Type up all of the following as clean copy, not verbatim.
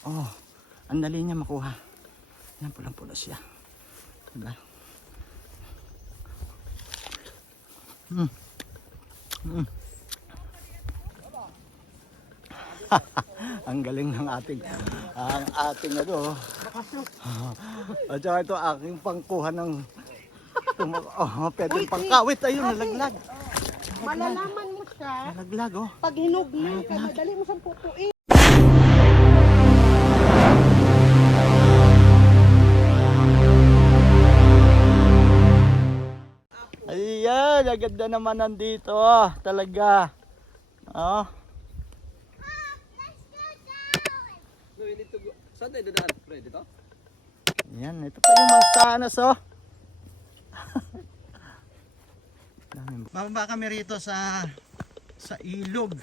Oh, ang dali niya makuha. Yan, pulang-pula siya. Diba? Ang galing ng ating ano. At saka ito aking pangkuha ng pwedeng pangkawit. Ayun, nalaglag. Malalaman mo siya. Nalaglag, oh. Pag hinugnan ka, madali mo siyang pupuin. Ayan, ang ganda naman nandito. Talaga. Oh. Saan tayo dadaan, Fred? Dito? Yan, ito pa yung mansanas, oh. Bababa kami rito sa ilog.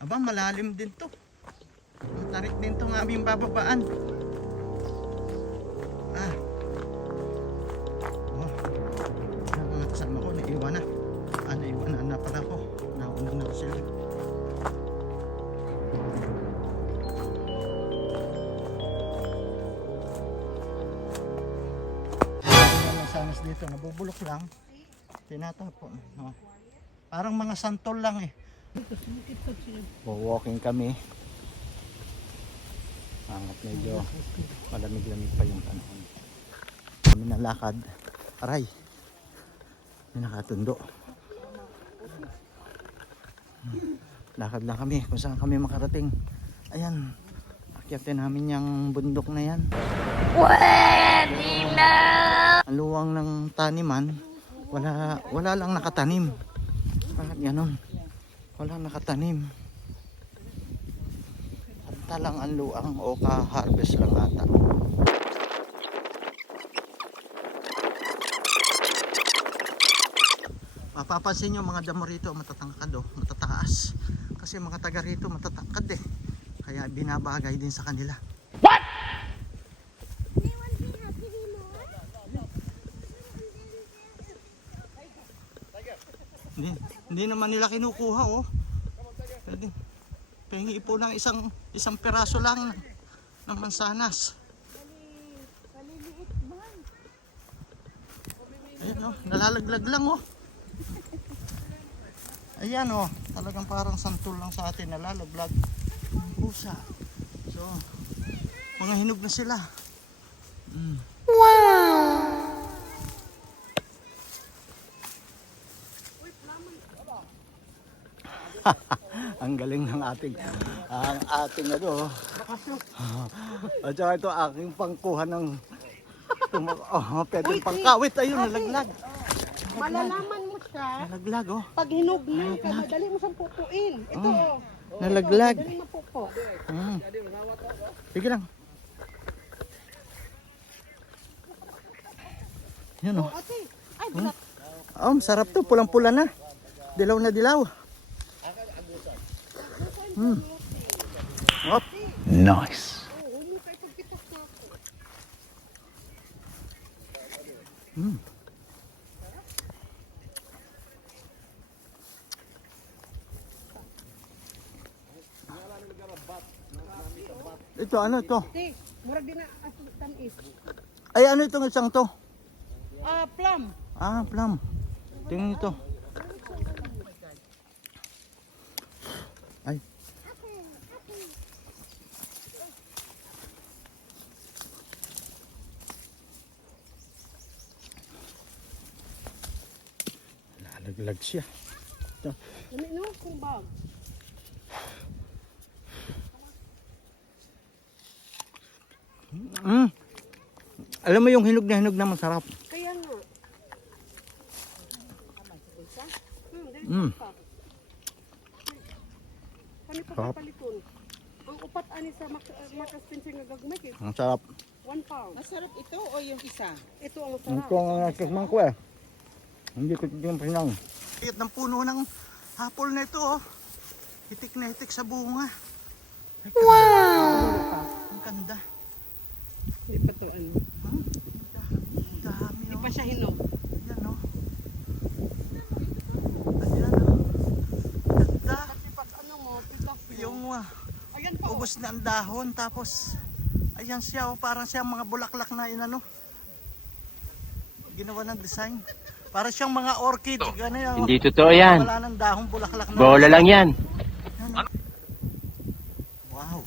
Aba, malalim din to. Tarik din to ng aming bababaan. Ang mga kasama ko, naiwan na. Naiwan na pala ko. Naunang na sila. Mansanas dito, nabubulok lang. Tinatapon. Parang mga santol lang eh. Walking kami. At medyo malamig-lamig pa yung panahon. Kami nalakad. Aray. May nakatundo. Lakad lang kami kung saan kami makarating. Ayan. Akyatin namin yung bundok na yan. Pwede na! Ang luwang ng taniman. Wala lang nakatanim. Bakit ganon? Wala nakatanim. At lang ang luang o ka-harvest lang ata. Mapapansin nyo mga damo rito matatangkad oh, matataas. Kasi mga taga rito matatangkad eh. Kaya binabagay din sa kanila. Hindi naman nila kinukuha oh. Pwede. Pengi po ng isang piraso lang ng mansanas. Ayan oh, nalalaglag lang oh. Ayan oh, talagang parang santol lang sa atin, nalalaglag ng pusa. So, mga hinog na sila. Wow! Ang galing ng ating ano. At saka ito aking pangkuha ng pwedeng pangkawit. Ayun, nalaglag. Malalaman mo siya. Nalaglag, oh. Pag hinugnan ka, madali mo siyang pupuin. Ito, oh. Nalaglag. Madali mapupo. Sige lang. Yan, oh. Ate, ay, bilat. Sarap to. Pulang-pula na. Dilaw na dilaw. Op. Nice. Ito ano ito? Murag din na tanis. Ay ano itong isang to? Plum. Plum. Tingnan ito. Ay. Nalaglag siya. Ano kung ba? Alam mo yung hinog na masarap. Kaya nga. Kami papaliton. Ang upat ani sa makaspinsin nga gagmay kay Ang sarap. 1 pound. Masarap ito o yung isa? Ito ang masarap. Ito ang nakasman ko eh. Hindi ko yung pinang. Hit ng puno ng hapol na ito oh. Hitik na hitik sa bunga. Wow! Ang ganda. Hindi pa to ano. Dami Hindi oh. pa siya hinog. Ayan oh. Ayan oh. Ganda. Kasi pag ano mo, pitas mo. Yung Ayan pa. ubos na ang dahon tapos Ayan siya, oh, parang siyang mga bulaklak na inano. Ginawa ng design. Para siyang mga orchid. Ganyan, oh. Hindi totoo yan. Wala ng dahong bulaklak na. Bola lang yan. Ayan, oh. Wow.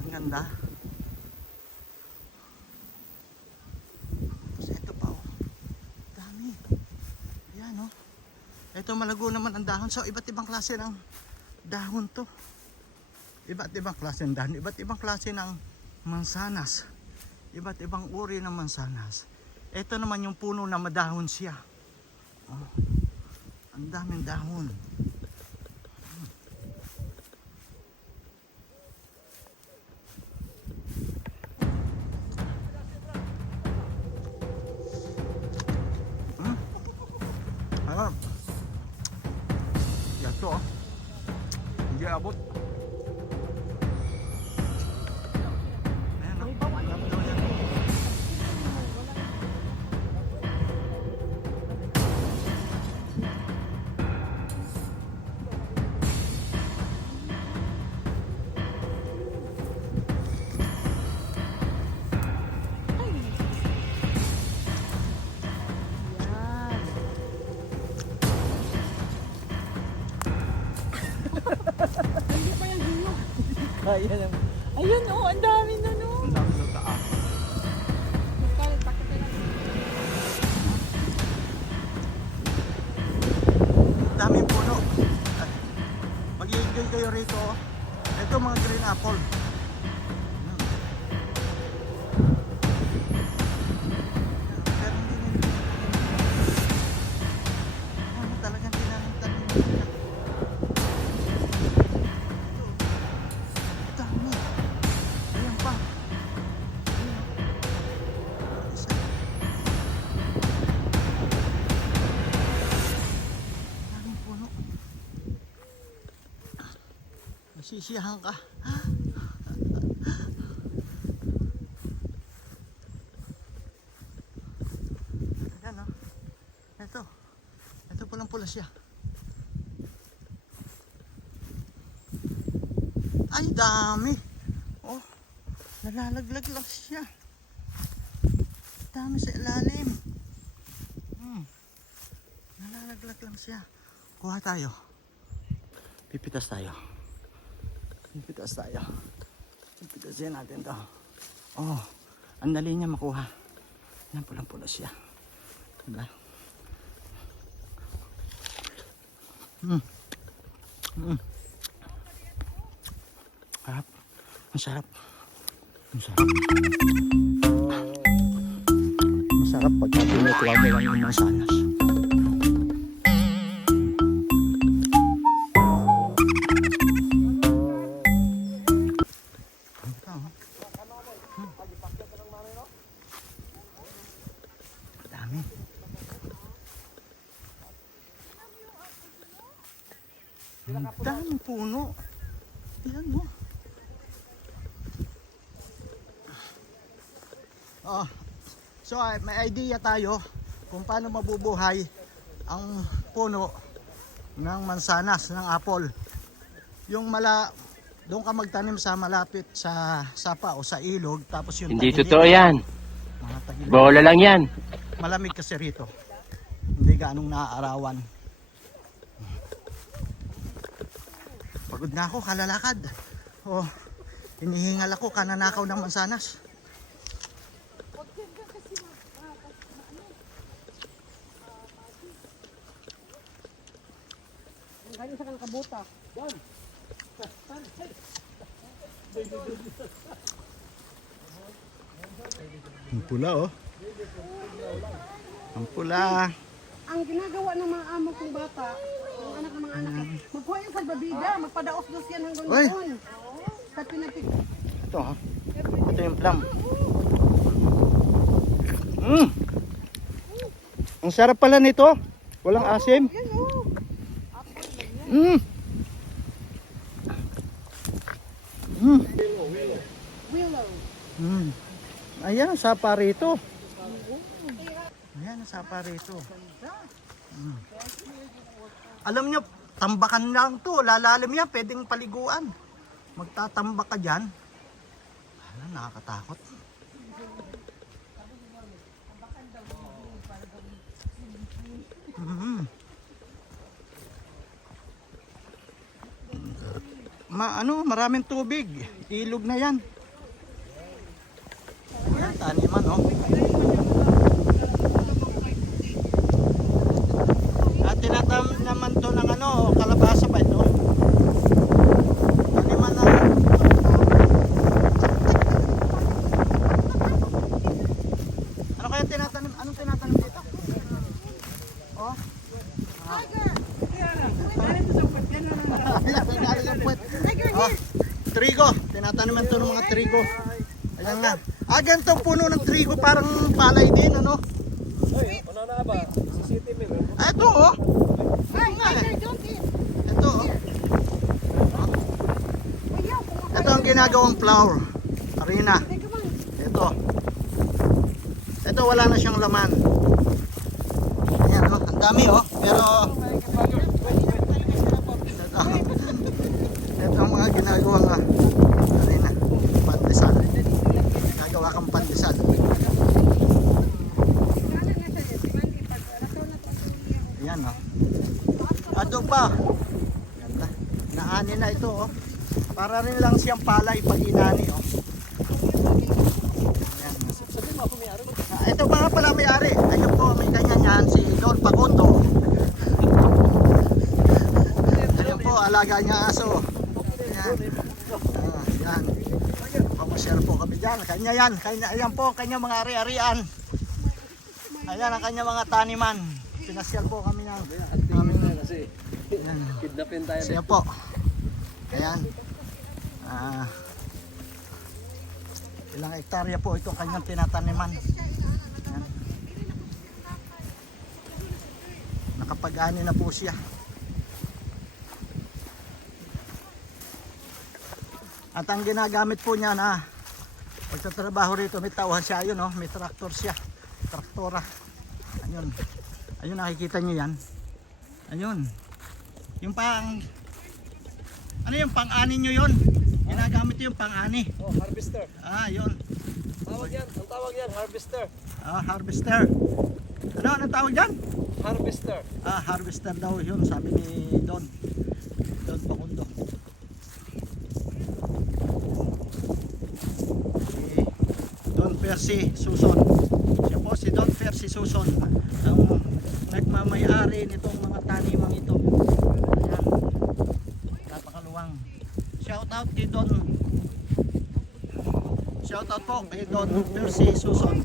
Ang ganda. Tapos ito pa, oh. Dami. Ayan, oh. Ito malago naman ang dahon. So, iba't ibang klase ng dahon to. Iba't ibang klase ng dahon. Iba't ibang klase ng mansanas. Iba't ibang uri ng mansanas. Ito naman yung puno na madahon siya. Oh, ang daming dahon. Alam. Yan to, oh. Hindi abot. Ayan, oh. Yan daw yan. Hindi pa yan hinog. Ayan, Ayun oh, ang dami na no. ang dami ng taas. Magkalit, takot na lang. Daming puno. Mag-i-enjoy kayo rito, oh. Ito mga green apple. Pero hindi nila. Ano talagang tinanong-tanong nila. Dami. Ayan pa. Ayan. Isa. Daming puno. Masisiyahan ka. Ayan, oh. Ito. Ito pulang pula siya. Ay, dami. Oh, nalalaglag lang siya. Dami sa ilalim. Nalalaglag lang siya. Kuha tayo. Pipitas tayo. Pipitas tayo. Pipitasin natin to. Oh, ang dali niya makuha. Yan, pulang-pula siya. Diba? Sarap. Ang sarap. Ang sarap. Masarap pagka tinutuwa mo lang yung mansanas. Ito, oh. Dami. Ang daming puno. Ayan mo. Oh. So may idea tayo kung paano mabubuhay ang puno ng mansanas, ng apple. Yung doon ka magtanim sa malapit sa sapa o sa ilog, tapos yung Hindi tagilid, totoo yan. mga tagilid. Bola lang yan. Malamig kasi rito. Hindi gaanong naaarawan. Pagod na ako, kalalakad. Oh, hinihingal ako, kananakaw ng mansanas. Galing sa kang kabuta. Ang pula, oh. Ang pula. Ang ginagawa ng mga amo kong bata, ang anak ng mga anak, magkuha yan sa babida, magpadaos-dos yan hanggang Uy. doon. Sa pinapik. Ito, ha. Ito yung plum. Mm. Ang sarap pala nito. Walang asim. Yan oh. Mm. Mm. Willow. Mm. Ayan, ang sapa rito. Ayan, ang sapa rito. Mm. Alam nyo, tambakan lang to, lalalim yan, pwedeng paliguan. Magtatambak ka dyan. Hala, nakakatakot. Maraming tubig. Ilog na yan. Ayan, taniman, oh. At tinatam naman to ng kalabasa ba ito? Taniman na. Ano kaya tinatanim? Anong tinatanim dito? Oh? Oh, trigo. Tinataniman to ng mga trigo. Ayan nga. Ganito puno ng trigo, parang palay din, ano? Ano na ba? Sa City Mill. Ito, oh. Ito, oh. Ito ang ginagawang flour. Harina. Ito. Ito, wala na siyang laman. Ayan, oh. Ang dami, oh. Pero ito ang mga ginagawang harina. Pandesal. Nagawa kang pandesal. Ayan, oh. Ato pa. Ganda. Naani na ito, oh. Para rin lang siyang palay pag inani, oh. Ayan. Ito pa nga pala may-ari. Ayun po, may kanya niyan si Don Pacondo. Ayun po, alaga niya aso. Ayan. Ayan. Pamasyal po kami dyan. Kanya yan. Ayan po, kanya mga ari-arian. Ayan ang kanya mga taniman. Pinasyal po kami ng Kasi ayan. kidnapin tayo. Siya po. Ayan. Ilang hektarya po ito kanyang tinataniman. Ayan. Nakapag-ani na po siya. At ang ginagamit po niya na pagtatrabaho rito, may tauhan siya, ayun, oh, may traktor siya. Traktora. Ayun. Ayun, nakikita niyo yan. Ayun. Yung pang ano yung pang-ani nyo yun? Ginagamit yung pang-ani. Oh, harvester. Yun. Tawag yan. Ang tawag yan, harvester. Harvester. Anong tawag dyan? Harvester. Harvester daw yun, sabi ni Don Pacondo. Si Don Percy Suson. Siya po si Don Percy Suson. Ang nagmamayari nitong mga tanimang ito. Ayan. Napakaluwang. Shout out kay Don. Shout out po kay Don Percy Suson.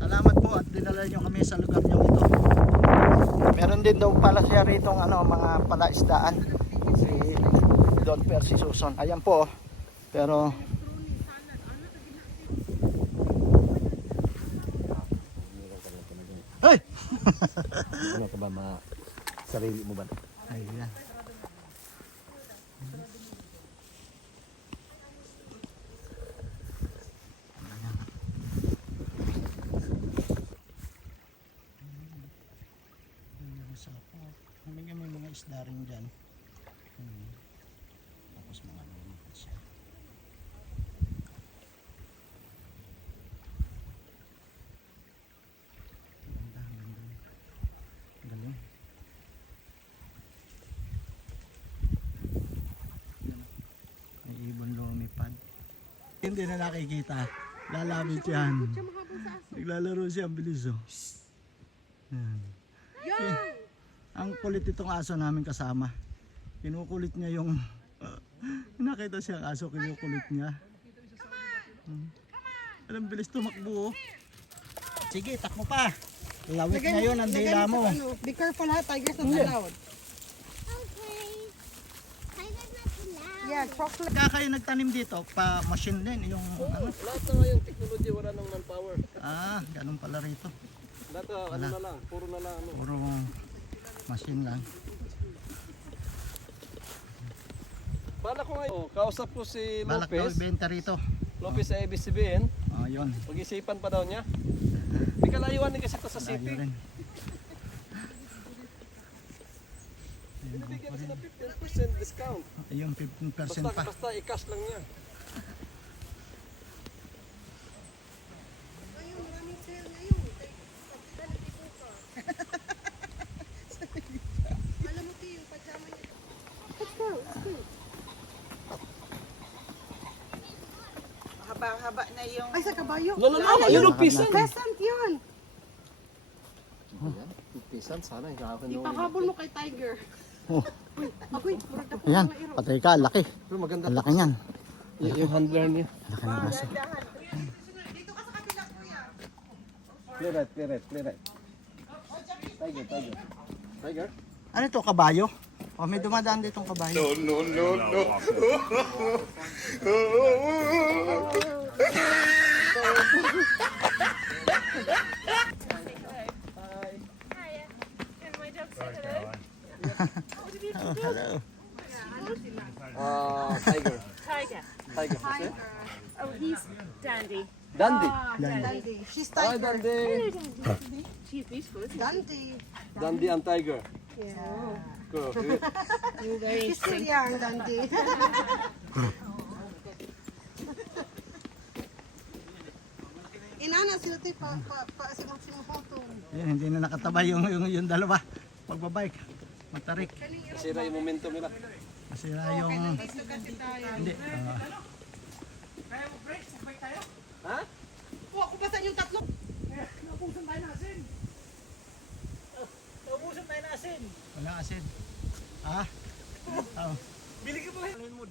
Salamat po at dinala nyo kami sa lugar nyo ito. Meron din daw pala siya rito mga palaisdaan. Si Don Percy Suson. Ayan po. Pero ay! Ano ka ba sarili mo ba? Ayan. May mga isda rin dyan. Tapos mga lumipad siya. Galing. May ibon lumipad. Hindi na nakikita. Lalapit yan. Naglalaro siya. Ang bilis, oh. Yan. Ang kulit itong aso namin kasama. Kinukulit niya yung nakita siya ang aso, kinukulit niya. Alam, bilis tumakbo, oh. Sige, takbo pa. Lawit na yun ang dila mo. Be careful ha, tigers not allowed. Okay. Tiger's not allowed. Yeah, chocolate. Kaya kayo nagtanim dito, pa machine din yung Lahat na ngayon, technology, wala nang manpower. ganun pala rito. Lahat na lang, puro na lang. Puro machine lang. Bala ko ngayon, kausap ko si Balak daw Lopez. ibenta rito. Lopez sa ABS-CBN. Yun. Pag-isipan pa daw niya. May kalayuan din kasi ito sa Layo city. rin. Binibigyan sila 15% discount. Ayun, 15% pa. Basta i-cash lang niya. Ayun, maraming sale ngayon. Pagdala tipo ka. Alam mo, Tiyo, yung pajama niya. Let's go, let's go. Haba-haba na yung... Ay, sa kabayo. No, ayun ang pisan. Pheasant yun. Pisan, sana hihapin yung... Ipahabol mo kay Tiger. Oh. Uy, agoy, murag na po Ayan, mga iro. patay ka, laki. Pero maganda. Ang laki niyan. Yung handler niya. Laki ng aso. Dito ka sa kabila, kuya. Clear right. Tiger. Tiger? Ano to, kabayo? O, may dumadaan ditong kabayo. Oh, hello. Tiger. Tiger. Tiger, kasi? Oh, he's Dandy. Dandy. Dandy. She's Hi, Tiger. Dandy. She's beautiful, isn't Dandy. Dandy and Tiger. Yeah. Good. she? You're very She's still young, Dandy. Inana sila tayo pa simutong. Ayan, hindi na nakatabay yung dalawa. Pagbabike. Matarik. Masira yung momentum nila. Masira yung... Dito kasi tayo. Hindi. Ha? Kuha ko basan yung tatlo. Wala asin. Ah? Oh.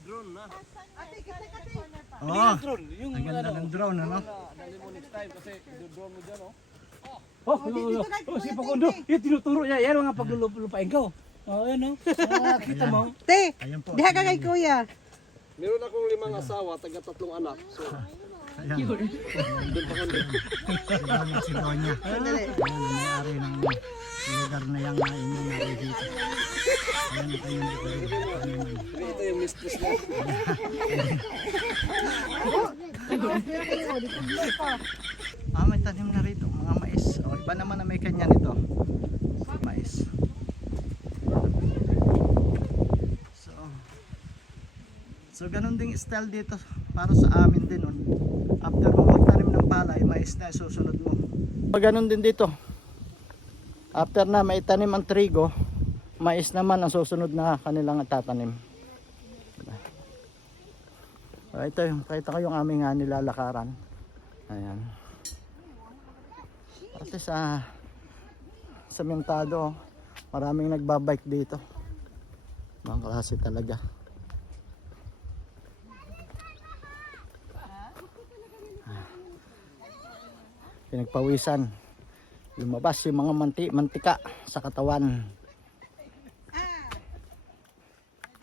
Drone na. Ate, kasi. Oh, Drone. Yung ang ganda ng drone, ano? dali mo next time kasi drone mo dyan, oh. Dito na Oh, si Pakundo, yung tinuturo niya, yan ang paglulupain ko. Oh, yan o. Kita mo. Te, Ayan po. diha ka kay kuya. Meron akong 5 asawa, taga 3 anak. So, Ayan. Si Donya. Sandali. Ayan ang may-ari ng lugar na yung inyong nakikita. Ayan ang kanyang lugar. ito yung mistress mo. Ah, may tanim na rito, mga mais. O, iba naman na may kanya nito. Mais. So ganun ding style dito para sa amin din. After mo magtanim ng palay, mais na susunod mo. Ganun din dito. After na may tanim ang trigo, mais naman ang susunod na kanilang tatanim. Ito yung kahit yung aming nilalakaran. Ayan. At sa Sementado, maraming nagbabike dito. Mga klase talaga. Pinagpawisan. Lumabas yung mga mantika sa katawan.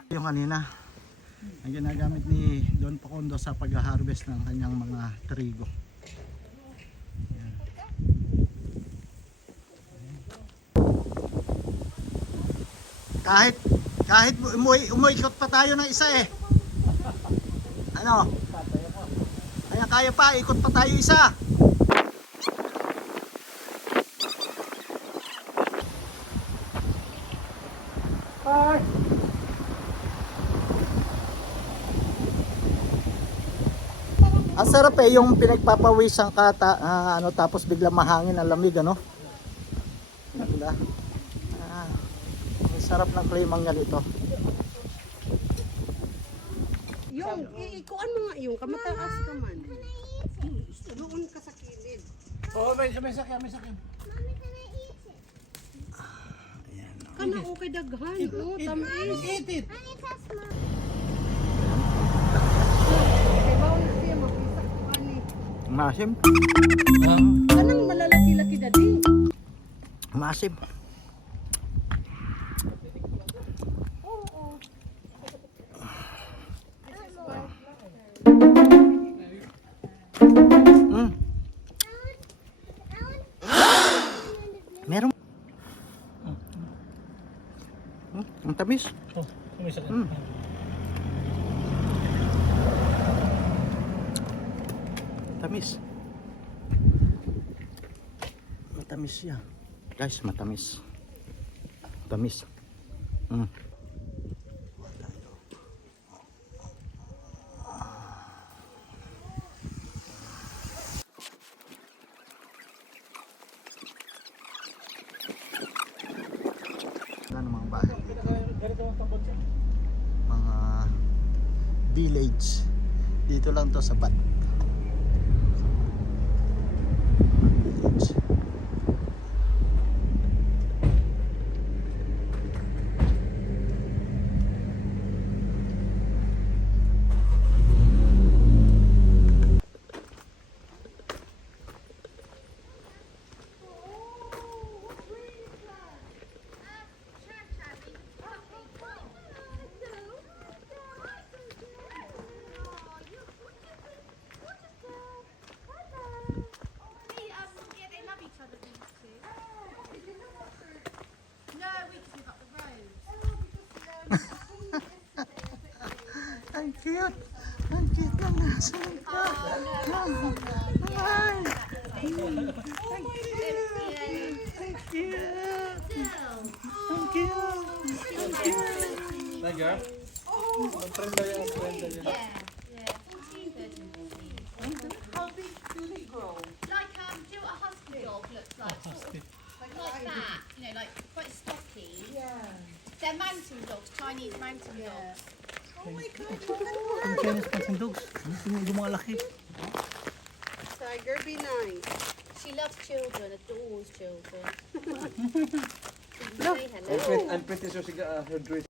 Yung kanina, ang ginagamit ni Don Pakundo sa pag-harvest ng kanyang mga trigo. Ayan. Kahit umuikot pa tayo ng isa eh. Ano? Kaya pa, ikot pa tayo isa. Ang sarap eh yung pinagpapawisang ka ano tapos biglang mahangin ang lamig ano. Ganda. Ang sarap ng klimang niya dito. Yung, ikuan mo nga yung, kamataas ka man. Doon ka sa kilid. Oh, may sakyan. Mommy, can I eat it? Kana okay daghan. Oh, tamis. Eat it. And it has more. Kay bawal siya mapisa ko ani. Masim. Kanang malalaki-laki dadi. Masim. Meron. Ang tamis. Oh, may sakyan. Tamis. Matamis siya. Guys, matamis. Tamis. Village. Dito lang to sa Bat. Village. Ang cute! Ang cute ng nasa ka! Ay! Ang cute! Ang cute! Ang cute! Like, do what a husky dog looks like. Like that, you know, like quite stocky. Yeah. They're mountain dogs, Chinese mountain dogs. Ang Chinese Mountain Dogs. Yung lumalaki. Tiger, be nice. She loves children, adores children. Say hello. I'm pretty sure she got her dress